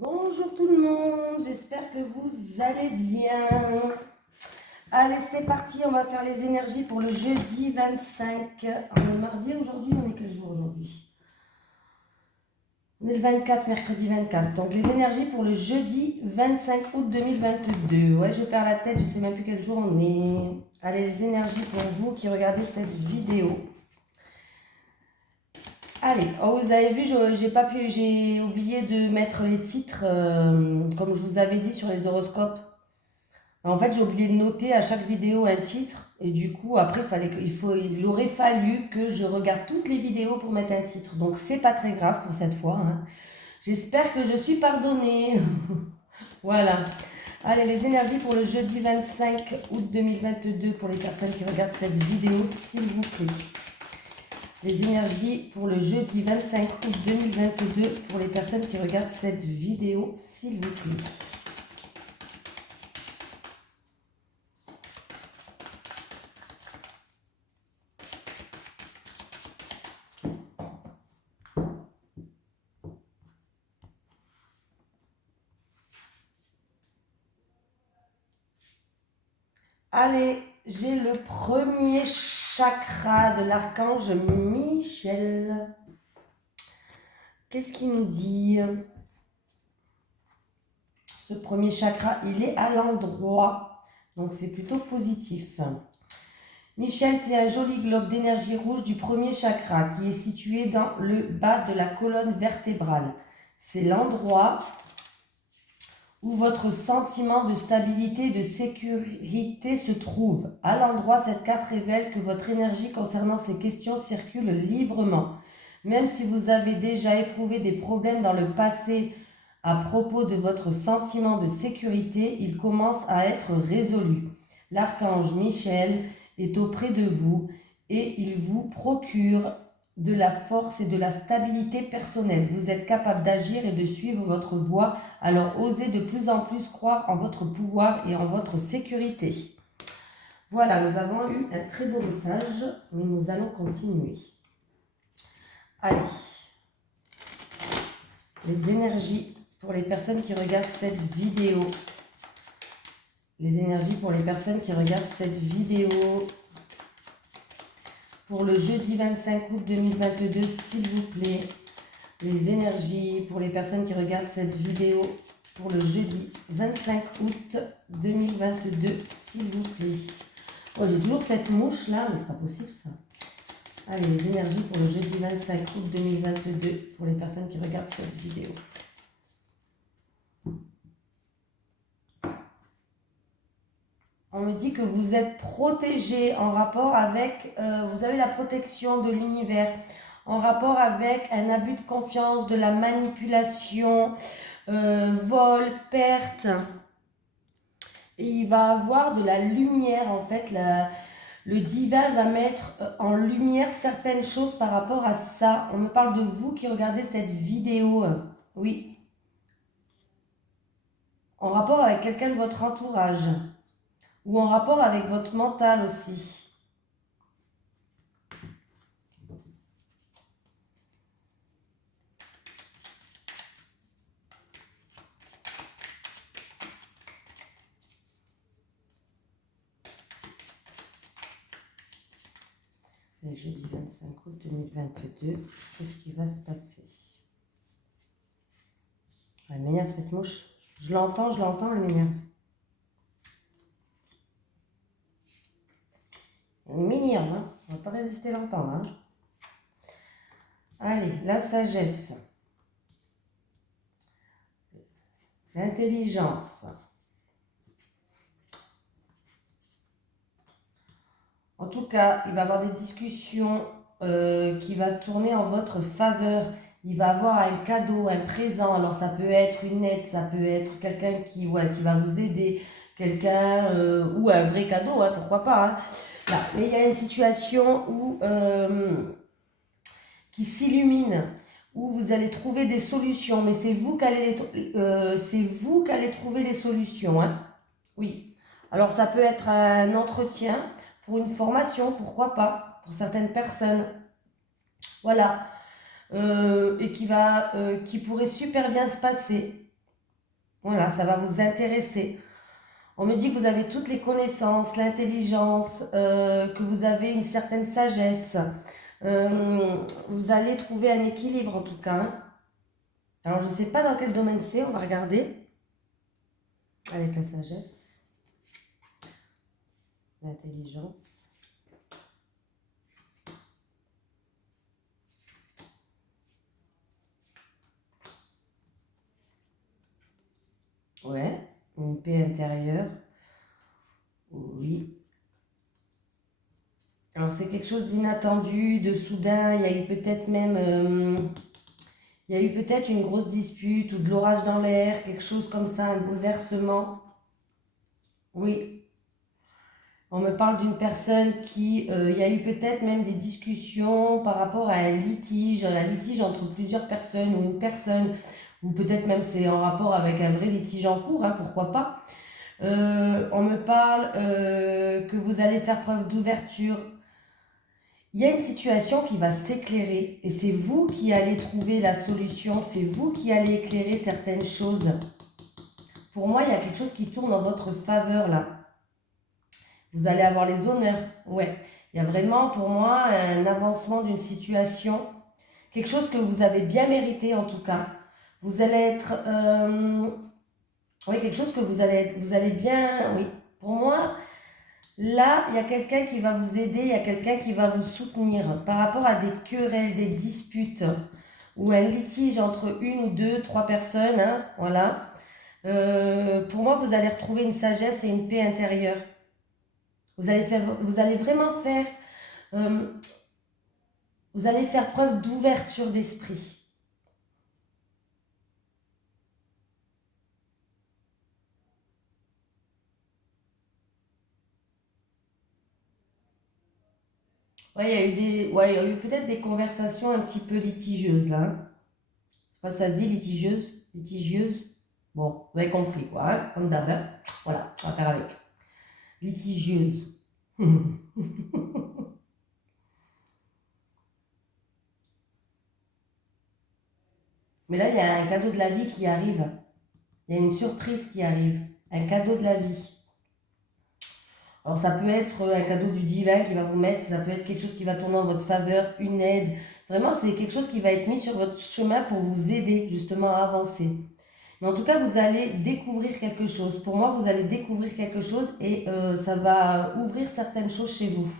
Bonjour tout le monde, j'espère que vous allez bien. Allez, c'est parti, on va faire les énergies pour le jeudi 25. On est mardi aujourd'hui, on est quel jour aujourd'hui? On est le 24, mercredi 24. Donc les énergies pour le jeudi 25 août 2022. Ouais, je perds la tête, je sais même plus quel jour on est. Allez, les énergies pour vous qui regardez cette vidéo. Allez, oh, vous avez vu, j'ai oublié de mettre les titres, comme je vous avais dit sur les horoscopes. En fait, j'ai oublié de noter à chaque vidéo un titre, et du coup, après, il aurait fallu que je regarde toutes les vidéos pour mettre un titre. Donc, c'est pas très grave pour cette fois, hein. J'espère que je suis pardonnée. Voilà. Allez, les énergies pour le jeudi 25 août 2022 pour les personnes qui regardent cette vidéo, s'il vous plaît. Les énergies pour le jeudi 25 août 2022 pour les personnes qui regardent cette vidéo, s'il vous plaît. Allez, j'ai le premier chakra de l'archange Michel. Qu'est-ce qu'il nous dit? Ce premier chakra, il est à l'endroit, donc c'est plutôt positif. Michel tient un joli globe d'énergie rouge du premier chakra qui est situé dans le bas de la colonne vertébrale. C'est l'endroit où votre sentiment de stabilité et de sécurité se trouve. À l'endroit, cette carte révèle que votre énergie concernant ces questions circule librement. Même si vous avez déjà éprouvé des problèmes dans le passé à propos de votre sentiment de sécurité, il commence à être résolu. L'archange Michel est auprès de vous et il vous procure de la force et de la stabilité personnelle. Vous êtes capable d'agir et de suivre votre voie, alors osez de plus en plus croire en votre pouvoir et en votre sécurité. Voilà, nous avons eu un très beau message, mais nous allons continuer. Allez, les énergies pour les personnes qui regardent cette vidéo. Les énergies pour les personnes qui regardent cette vidéo pour le jeudi 25 août 2022, s'il vous plaît. Les énergies pour les personnes qui regardent cette vidéo pour le jeudi 25 août 2022, s'il vous plaît. Oh, j'ai toujours cette mouche là, mais c'est pas possible ça. Allez, les énergies pour le jeudi 25 août 2022 pour les personnes qui regardent cette vidéo. On me dit que vous êtes protégé en rapport avec, vous avez la protection de l'univers, en rapport avec un abus de confiance, de la manipulation, vol, perte. Et il va avoir de la lumière, en fait, le divin va mettre en lumière certaines choses par rapport à ça. On me parle de vous qui regardez cette vidéo, oui, en rapport avec quelqu'un de votre entourage. Ou en rapport avec votre mental aussi. Le jeudi 25 août 2022, qu'est-ce qui va se passer? Elle m'énerve cette mouche. Je l'entends, elle m'énerve. Elle m'énerve, hein. On ne va pas résister longtemps, hein. Allez, la sagesse. L'intelligence. En tout cas, il va y avoir des discussions qui vont tourner en votre faveur. Il va avoir un cadeau, un présent. Alors ça peut être une aide, ça peut être quelqu'un qui va vous aider, quelqu'un ou un vrai cadeau, hein, pourquoi pas. Hein. Là. Mais il y a une situation où qui s'illumine, où vous allez trouver des solutions. Mais c'est vous qui allez trouver les solutions. Hein. Oui. Alors ça peut être un entretien pour une formation, pourquoi pas, pour certaines personnes. Voilà. Et qui pourrait super bien se passer. Voilà, ça va vous intéresser. On me dit que vous avez toutes les connaissances, l'intelligence, que vous avez une certaine sagesse. Vous allez trouver un équilibre en tout cas, hein. Alors, je ne sais pas dans quel domaine c'est, on va regarder. Avec la sagesse, l'intelligence. Ouais, une paix intérieure. Oui. Alors, c'est quelque chose d'inattendu, de soudain. Il y a eu peut-être même... il y a eu peut-être une grosse dispute ou de l'orage dans l'air, quelque chose comme ça, un bouleversement. Oui. On me parle d'une personne qui... il y a eu peut-être même des discussions par rapport à un litige entre plusieurs personnes ou une personne, ou peut-être même c'est en rapport avec un vrai litige en cours, hein, pourquoi pas. On me parle que vous allez faire preuve d'ouverture. Il y a une situation qui va s'éclairer et c'est vous qui allez trouver la solution, c'est vous qui allez éclairer certaines choses. Pour moi, il y a quelque chose qui tourne en votre faveur là. Vous allez avoir les honneurs, ouais. Il y a vraiment pour moi un avancement d'une situation, quelque chose que vous avez bien mérité en tout cas. Vous allez être... oui, quelque chose que vous allez bien... Oui, pour moi... Là, il y a quelqu'un qui va vous aider, il y a quelqu'un qui va vous soutenir par rapport à des querelles, des disputes ou un litige entre une ou deux, trois personnes, hein, voilà. Pour moi, vous allez retrouver une sagesse et une paix intérieure. Vous allez vraiment faire, euh, vous allez faire preuve d'ouverture d'esprit. Ouais, il y a eu peut-être des conversations un petit peu litigieuses là, hein. Je sais pas si ça se dit litigieuse. Bon, vous avez compris quoi, hein, comme d'hab, hein. Voilà, on va faire avec. Litigieuse. Mais là, il y a un cadeau de la vie qui arrive. Il y a une surprise qui arrive. Un cadeau de la vie. Alors, ça peut être un cadeau du divin qui va vous mettre, ça peut être quelque chose qui va tourner en votre faveur, une aide. Vraiment, c'est quelque chose qui va être mis sur votre chemin pour vous aider justement à avancer. Mais en tout cas, vous allez découvrir quelque chose. Pour moi, vous allez découvrir quelque chose et ça va ouvrir certaines choses chez vous.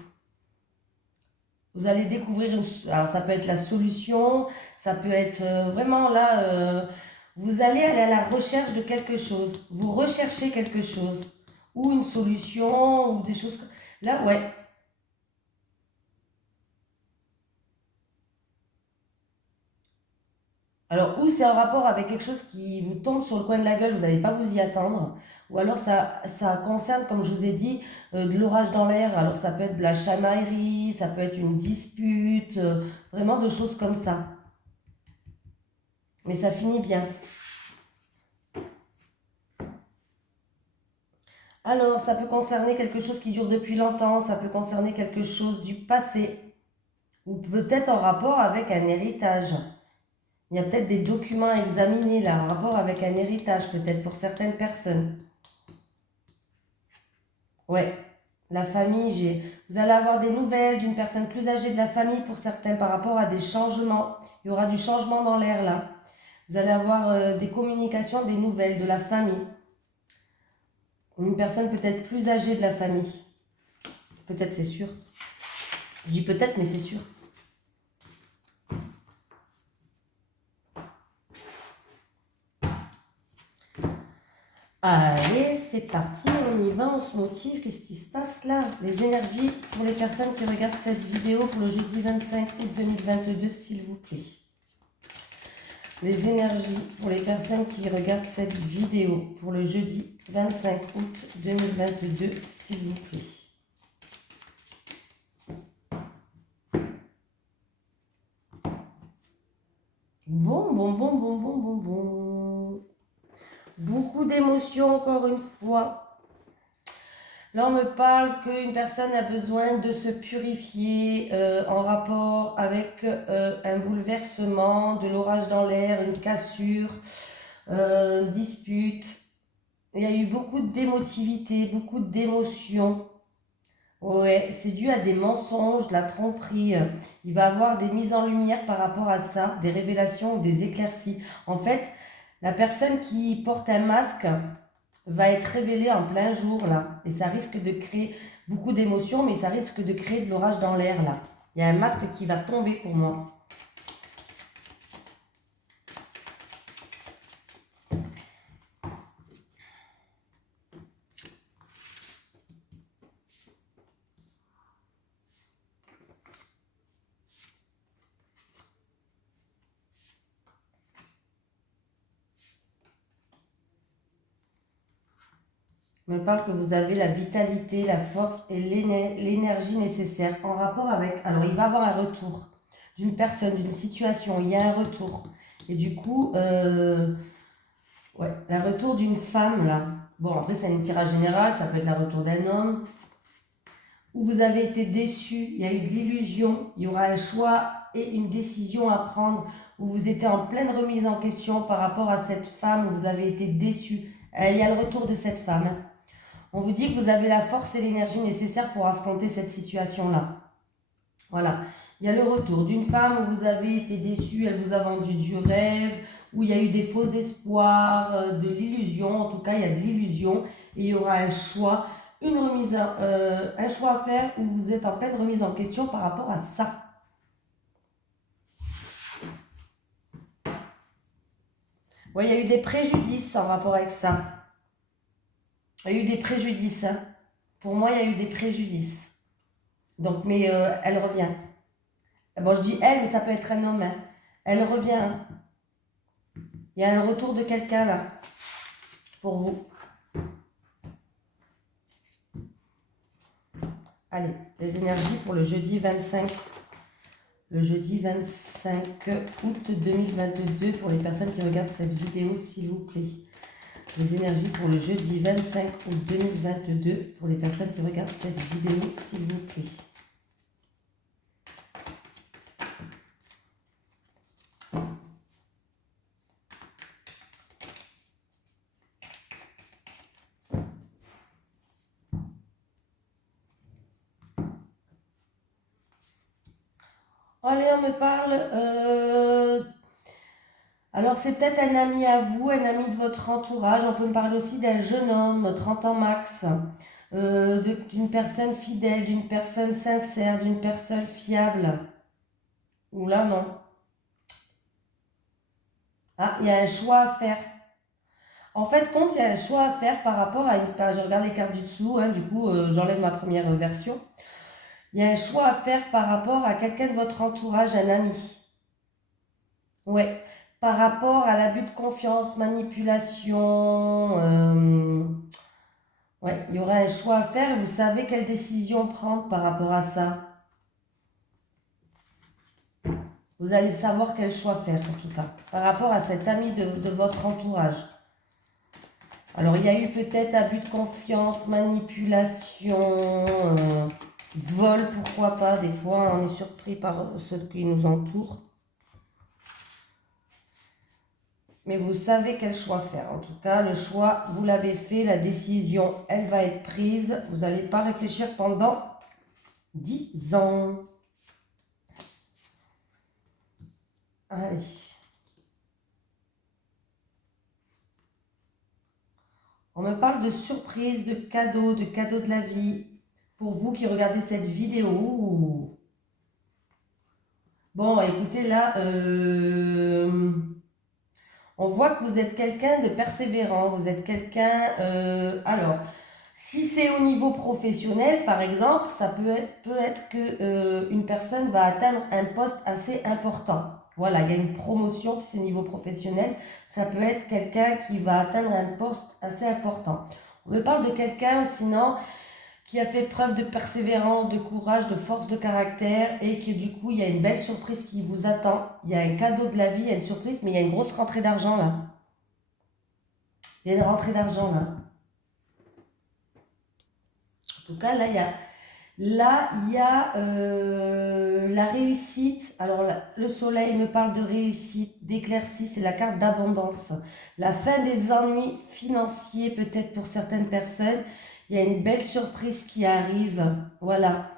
Vous allez découvrir alors ça peut être la solution, ça peut être vraiment là, vous allez aller à la recherche de quelque chose. Vous recherchez quelque chose. Ou une solution, ou des choses... Là, ouais. Alors, ou c'est en rapport avec quelque chose qui vous tombe sur le coin de la gueule, vous n'allez pas vous y attendre. Ou alors ça concerne, comme je vous ai dit, de l'orage dans l'air. Alors ça peut être de la chamaillerie, ça peut être une dispute, vraiment de choses comme ça. Mais ça finit bien. Alors, ça peut concerner quelque chose qui dure depuis longtemps, ça peut concerner quelque chose du passé, ou peut-être en rapport avec un héritage. Il y a peut-être des documents à examiner là, en rapport avec un héritage, peut-être pour certaines personnes. Ouais, la famille, vous allez avoir des nouvelles d'une personne plus âgée de la famille pour certains par rapport à des changements. Il y aura du changement dans l'air là. Vous allez avoir des communications, des nouvelles de la famille. Une personne peut-être plus âgée de la famille. Peut-être, c'est sûr. Je dis peut-être, mais c'est sûr. Allez, c'est parti, on y va, on se motive. Qu'est-ce qui se passe là? Les énergies pour les personnes qui regardent cette vidéo pour le jeudi 25 août 2022, s'il vous plaît. Les énergies pour les personnes qui regardent cette vidéo pour le jeudi 25 août 2022, s'il vous plaît. Bon. Beaucoup d'émotions encore une fois. Là, on me parle qu'une personne a besoin de se purifier en rapport avec un bouleversement, de l'orage dans l'air, une cassure. dispute. Il y a eu beaucoup d'émotivité, beaucoup d'émotions. Ouais, c'est dû à des mensonges, de la tromperie. Il va avoir des mises en lumière par rapport à ça, des révélations ou des éclaircies. En fait, la personne qui porte un masque va être révélée en plein jour, là. Et ça risque de créer beaucoup d'émotions, mais ça risque de créer de l'orage dans l'air, là. Il y a un masque qui va tomber pour moi. On me parle que vous avez la vitalité, la force et l'énergie nécessaire en rapport avec... Alors, il va avoir un retour d'une personne, d'une situation. Il y a un retour. Et du coup, ouais, un retour d'une femme, là. Bon, après, c'est un tirage général. Ça peut être le retour d'un homme. Où vous avez été déçu. Il y a eu de l'illusion. Il y aura un choix et une décision à prendre. Où vous étiez en pleine remise en question par rapport à cette femme. Où vous avez été déçu. Il y a le retour de cette femme. On vous dit que vous avez la force et l'énergie nécessaires pour affronter cette situation-là. Voilà. Il y a le retour d'une femme où vous avez été déçu, elle vous a vendu du rêve, où il y a eu des faux espoirs, de l'illusion. En tout cas, il y a de l'illusion et il y aura un choix, un choix à faire où vous êtes en pleine remise en question par rapport à ça. Ouais, il y a eu des préjudices en rapport avec ça. Il y a eu des préjudices. Hein. Pour moi, il y a eu des préjudices. Donc, mais elle revient. Bon, je dis elle, mais ça peut être un homme. Hein. Elle revient. Il y a un retour de quelqu'un là, pour vous. Allez, les énergies pour le jeudi 25. Le jeudi 25 août 2022, pour les personnes qui regardent cette vidéo, s'il vous plaît. Les énergies pour le jeudi 25 août 2022, pour les personnes qui regardent cette vidéo, s'il vous plaît. Allez, on me parle. Alors, c'est peut-être un ami à vous, un ami de votre entourage. On peut me parler aussi d'un jeune homme, 30 ans max, d'une personne fidèle, d'une personne sincère, d'une personne fiable. Ou là, non. Ah, il y a un choix à faire. En fait, compte, il y a un choix à faire par rapport à une... Je regarde les cartes du dessous, hein, du coup, j'enlève ma première version. Il y a un choix à faire par rapport à quelqu'un de votre entourage, un ami. Ouais, par rapport à l'abus de confiance, manipulation. Ouais, il y aura un choix à faire et vous savez quelle décision prendre par rapport à ça. Vous allez savoir quel choix faire en tout cas, par rapport à cet ami de votre entourage. Alors il y a eu peut-être abus de confiance, manipulation, vol, pourquoi pas. Des fois on est surpris par ceux qui nous entourent. Mais vous savez quel choix faire. En tout cas, le choix, vous l'avez fait, la décision, elle va être prise. Vous n'allez pas réfléchir pendant 10 ans. Allez. On me parle de surprise, de cadeaux de la vie. Pour vous qui regardez cette vidéo. Bon, écoutez, là, on voit que vous êtes quelqu'un de persévérant. Vous êtes quelqu'un... alors, si c'est au niveau professionnel, par exemple, ça peut être que une personne va atteindre un poste assez important. Voilà, il y a une promotion si c'est au niveau professionnel. Ça peut être quelqu'un qui va atteindre un poste assez important. On me parle de quelqu'un, sinon, qui a fait preuve de persévérance, de courage, de force de caractère et qui du coup, il y a une belle surprise qui vous attend. Il y a un cadeau de la vie, il y a une surprise, mais il y a une grosse rentrée d'argent là. Il y a une rentrée d'argent là. En tout cas, là, Là, il y a la réussite. Alors, le soleil me parle de réussite, d'éclaircie, c'est la carte d'abondance. La fin des ennuis financiers, peut-être pour certaines personnes. Il y a une belle surprise qui arrive. Voilà.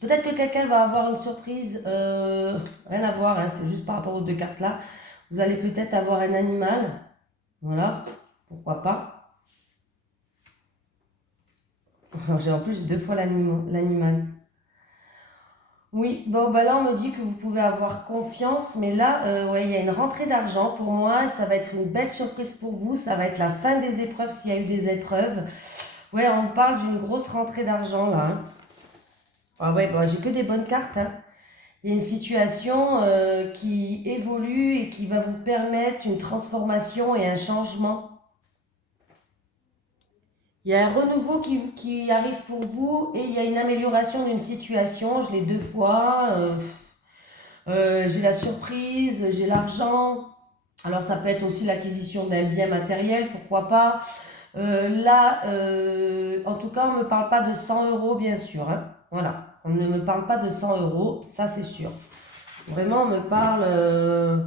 Peut-être que quelqu'un va avoir une surprise, rien à voir, hein, c'est juste par rapport aux deux cartes là. Vous allez peut-être avoir un animal. Voilà, pourquoi pas. En plus, j'ai deux fois l'animal. Oui, bon, bah là, on me dit que vous pouvez avoir confiance, mais là, ouais, il y a une rentrée d'argent pour moi. Ça va être une belle surprise pour vous. Ça va être la fin des épreuves s'il y a eu des épreuves. Ouais, on parle d'une grosse rentrée d'argent là, hein. Ah ouais, bon, j'ai que des bonnes cartes, hein. Il y a une situation qui évolue et qui va vous permettre une transformation et un changement. Il y a un renouveau qui arrive pour vous et il y a une amélioration d'une situation. Je l'ai deux fois. J'ai la surprise, j'ai l'argent. Alors ça peut être aussi l'acquisition d'un bien matériel, pourquoi pas. Là, en tout cas, on ne me parle pas de 100 euros, bien sûr, hein. Voilà, on ne me parle pas de 100 euros, ça c'est sûr. Vraiment, on me parle...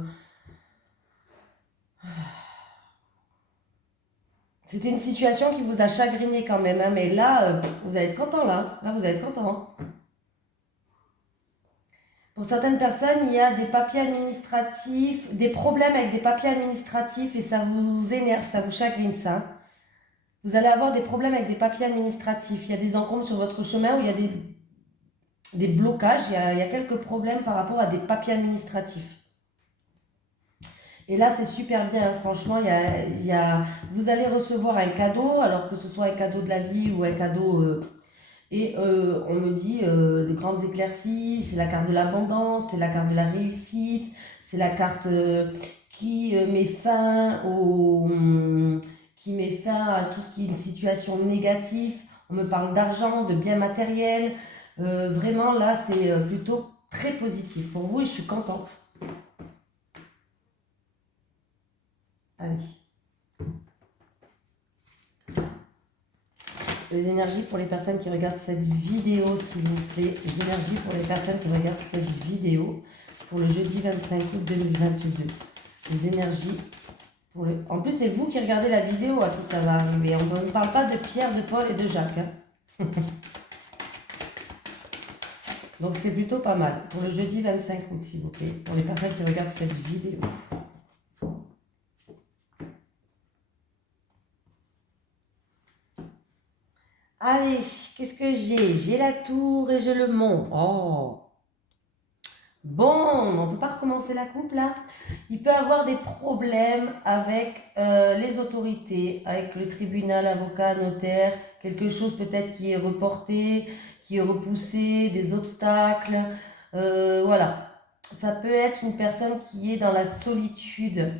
C'était une situation qui vous a chagriné quand même, hein, mais là, vous allez être content, là. Là, vous allez être content, hein. Pour certaines personnes, il y a des papiers administratifs, des problèmes avec des papiers administratifs et ça vous énerve, ça vous chagrine, ça. Vous allez avoir des problèmes avec des papiers administratifs. Il y a des encombres sur votre chemin où il y a des blocages, il y a quelques problèmes par rapport à des papiers administratifs. Et là, c'est super bien, hein, franchement, vous allez recevoir un cadeau, alors que ce soit un cadeau de la vie ou un cadeau... on me dit de grandes éclaircies, c'est la carte de l'abondance, c'est la carte de la réussite, c'est la carte qui met fin à tout ce qui est une situation négative. On me parle d'argent, de biens matériels. Vraiment, là, c'est plutôt très positif pour vous et je suis contente. Allez. Les énergies pour les personnes qui regardent cette vidéo, s'il vous plaît. Les énergies pour les personnes qui regardent cette vidéo pour le jeudi 25 août 2022. Les énergies pour le... En plus, c'est vous qui regardez la vidéo à qui ça va arriver. On ne parle pas de Pierre, de Paul et de Jacques, hein. Donc, c'est plutôt pas mal. Pour le jeudi 25 août, s'il vous plaît. Pour les personnes qui regardent cette vidéo. Allez, qu'est-ce que j'ai? J'ai la tour et j'ai le mont. Oh! Bon, on ne peut pas recommencer la coupe là. Il peut avoir des problèmes avec les autorités, avec le tribunal, avocat, notaire, quelque chose peut-être qui est reporté, qui est repoussé, des obstacles. Voilà. Ça peut être une personne qui est dans la solitude,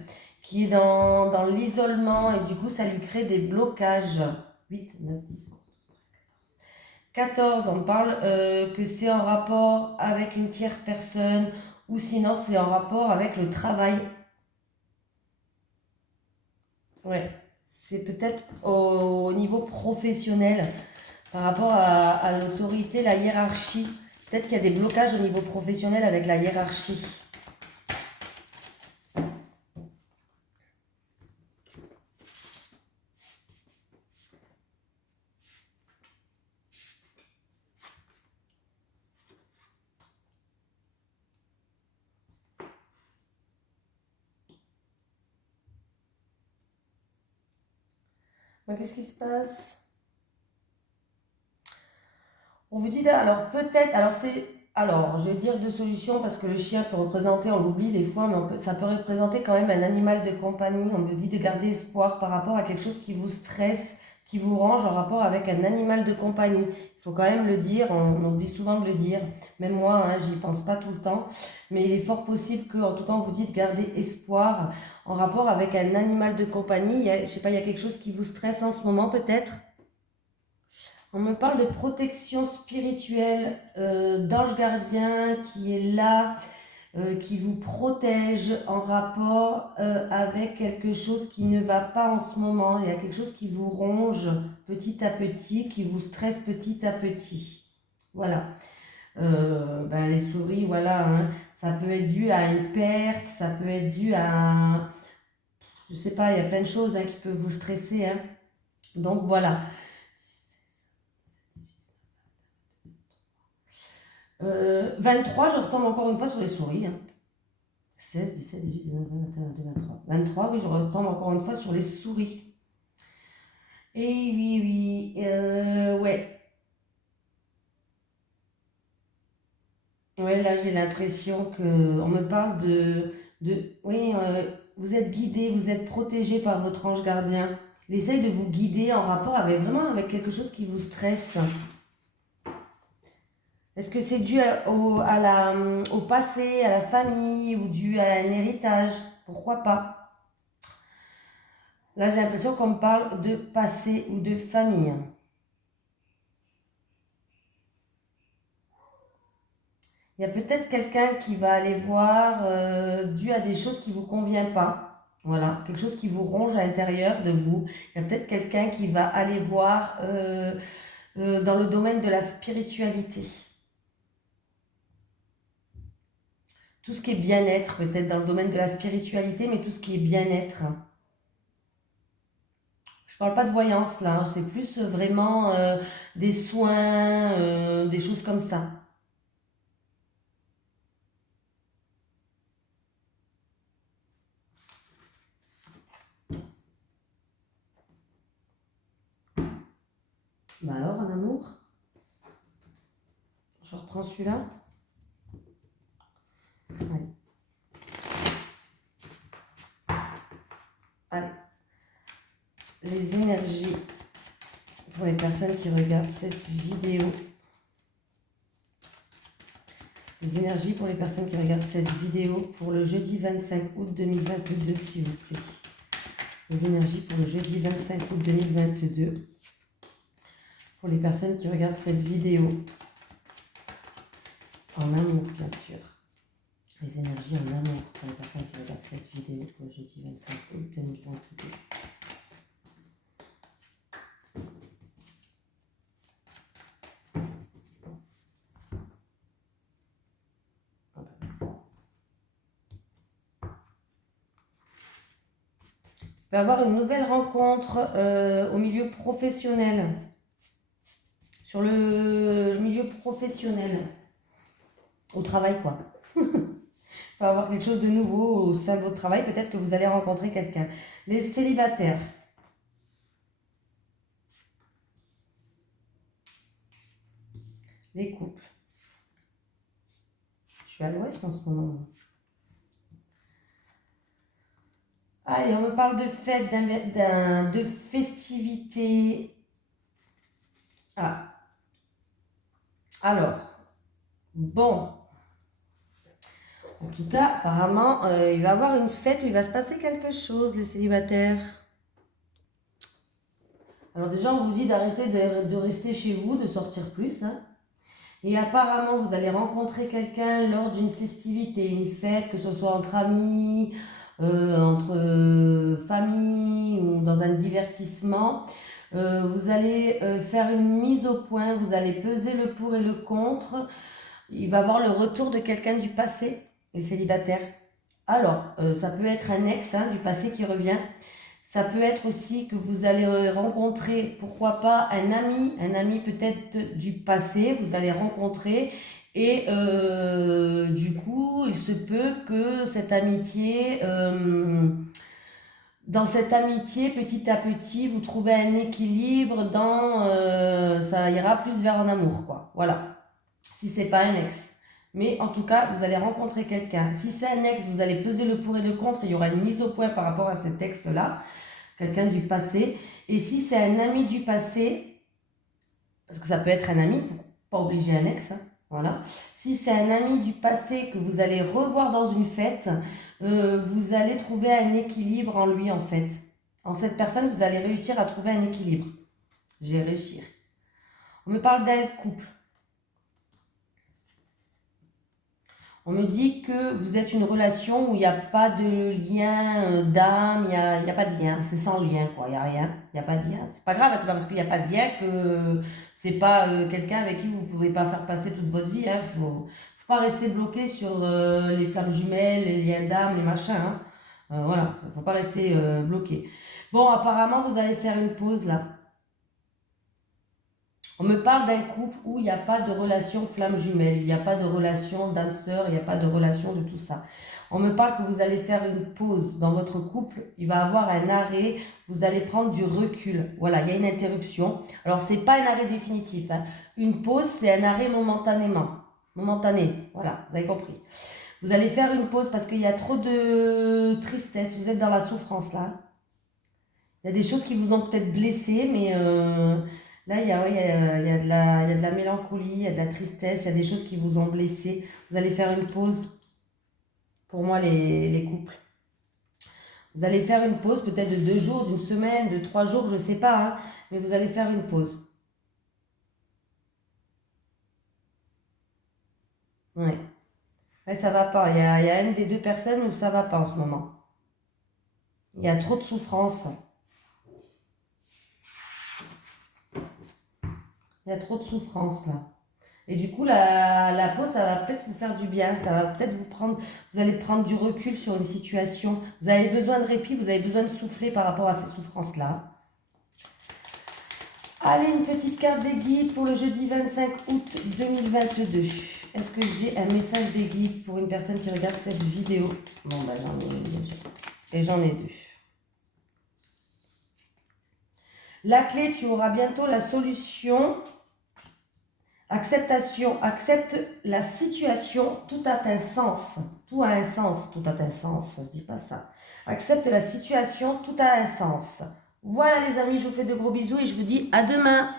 qui est dans l'isolement et du coup ça lui crée des blocages. 8, 9, 10. 14, on parle que c'est en rapport avec une tierce personne ou sinon c'est en rapport avec le travail. Ouais, c'est peut-être au niveau professionnel par rapport à l'autorité, la hiérarchie. Peut-être qu'il y a des blocages au niveau professionnel avec la hiérarchie. Qu'est-ce qui se passe? On vous dit, alors peut-être, alors je vais dire deux solutions parce que le chien peut représenter, on l'oublie des fois, mais ça peut représenter quand même un animal de compagnie. On me dit de garder espoir par rapport à quelque chose qui vous stresse, qui vous range en rapport avec un animal de compagnie. Il faut quand même le dire, on oublie souvent de le dire. Même moi, hein, j'y pense pas tout le temps. Mais il est fort possible que, en tout cas, on vous dit de garder espoir en rapport avec un animal de compagnie. Je sais pas, il y a quelque chose qui vous stresse en ce moment peut-être. On me parle de protection spirituelle, d'ange gardien qui est là, qui vous protège en rapport avec quelque chose qui ne va pas en ce moment. Il y a quelque chose qui vous ronge petit à petit, qui vous stresse petit à petit. Voilà. Les souris, voilà, hein, ça peut être dû à une perte, ça peut être dû à... Je sais pas, il y a plein de choses hein, qui peuvent vous stresser. Hein. Donc voilà. 23, je retombe encore une fois sur les souris. Hein. 16, 17, 18, 19, 20, 21, 22, 23. 23, oui, je retombe encore une fois sur les souris. Et oui, ouais. Ouais, là, j'ai l'impression qu'on me parle oui, vous êtes guidé, vous êtes protégé par votre ange gardien. Il essaye de vous guider en rapport avec vraiment avec quelque chose qui vous stresse. Est-ce que c'est dû au passé, à la famille ou dû à un héritage? Pourquoi pas? Là, j'ai l'impression qu'on me parle de passé ou de famille. Il y a peut-être quelqu'un qui va aller voir dû à des choses qui ne vous conviennent pas. Voilà, quelque chose qui vous ronge à l'intérieur de vous. Il y a peut-être quelqu'un qui va aller voir dans le domaine de la spiritualité. Tout ce qui est bien-être, peut-être dans le domaine de la spiritualité, mais tout ce qui est bien-être. Je ne parle pas de voyance là, hein, c'est plus vraiment des soins, des choses comme ça. Bah alors, en amour, je reprends celui-là. Allez. Allez. Les énergies pour les personnes qui regardent cette vidéo. Les énergies pour les personnes qui regardent cette vidéo pour le jeudi 25 août 2022, s'il vous plaît. Les énergies pour le jeudi 25 août 2022. Pour les personnes qui regardent cette vidéo. En amour, bien sûr. Les énergies en amour pour les personnes qui regardent cette vidéo pour le jeudi 25 août 2022. Peut avoir une nouvelle rencontre au milieu professionnel. Sur le milieu professionnel. Au travail, quoi. Peut avoir quelque chose de nouveau au sein de votre travail. Peut-être que vous allez rencontrer quelqu'un. Les célibataires. Les couples. Je suis à l'ouest en ce moment. Allez, on me parle de fête, de festivité. Ah. Alors, bon. En tout cas, apparemment, il va y avoir une fête où il va se passer quelque chose, les célibataires. Alors déjà, on vous dit d'arrêter de rester chez vous, de sortir plus. Hein. Et apparemment, vous allez rencontrer quelqu'un lors d'une festivité, une fête, que ce soit entre amis, entre famille ou dans un divertissement. Vous allez faire une mise au point, vous allez peser le pour et le contre. Il va y avoir le retour de quelqu'un du passé, les célibataires. Alors, ça peut être un ex du passé qui revient. Ça peut être aussi que vous allez rencontrer, pourquoi pas, un ami peut-être du passé, vous allez rencontrer et du coup, il se peut que cette amitié, dans cette amitié, petit à petit, vous trouvez un équilibre ça ira plus vers un amour, quoi. Voilà, si c'est pas un ex. Mais en tout cas, vous allez rencontrer quelqu'un. Si c'est un ex, vous allez peser le pour et le contre, il y aura une mise au point par rapport à cet ex-là. Quelqu'un du passé. Et si c'est un ami du passé, parce que ça peut être un ami, pas obligé un ex, hein, voilà. Si c'est un ami du passé que vous allez revoir dans une fête, vous allez trouver un équilibre en lui en fait. En cette personne, vous allez réussir à trouver un équilibre. J'ai réussi. On me parle d'un couple. On me dit que vous êtes une relation où il n'y a pas de lien d'âme, il y a pas de lien, c'est sans lien quoi, il n'y a rien, il n'y a pas de lien. C'est pas grave, c'est pas parce qu'il n'y a pas de lien que c'est pas quelqu'un avec qui vous ne pouvez pas faire passer toute votre vie. Hein. Faut pas rester bloqué sur les flammes jumelles, les liens d'âme, les machins. Hein. Voilà, faut pas rester bloqué. Bon, apparemment vous allez faire une pause là. On me parle d'un couple où il n'y a pas de relation flamme jumelle, il n'y a pas de relation d'âme sœur, il n'y a pas de relation de tout ça. On me parle que vous allez faire une pause dans votre couple, il va avoir un arrêt, vous allez prendre du recul. Voilà, il y a une interruption. Alors, ce n'est pas un arrêt définitif. Hein. Une pause, c'est un arrêt momentané. Voilà, vous avez compris. Vous allez faire une pause parce qu'il y a trop de tristesse, vous êtes dans la souffrance là. Il y a des choses qui vous ont peut-être blessé, mais... là, il y a de la mélancolie, il y a de la tristesse, il y a des choses qui vous ont blessé. Vous allez faire une pause. Pour moi, les couples. Vous allez faire une pause peut-être de 2 jours, d'une semaine, de 3 jours, je ne sais pas. Hein, mais vous allez faire une pause. Ouais. Ouais, ça va pas. Il y a une des 2 personnes où ça va pas en ce moment. Il y a trop de souffrance. Il y a trop de souffrance là. Et du coup, la pause, ça va peut-être vous faire du bien. Ça va peut-être vous allez prendre du recul sur une situation. Vous avez besoin de répit, vous avez besoin de souffler par rapport à ces souffrances-là. Allez, une petite carte des guides pour le jeudi 25 août 2022. Est-ce que j'ai un message des guides pour une personne qui regarde cette vidéo? Bon, bah j'en ai une déjà. Et j'en ai 2. La clé, tu auras bientôt la solution. Acceptation, accepte la situation, tout a un sens. Tout a un sens, tout a un sens, ça se dit pas ça. Accepte la situation, tout a un sens. Voilà les amis, je vous fais de gros bisous et je vous dis à demain.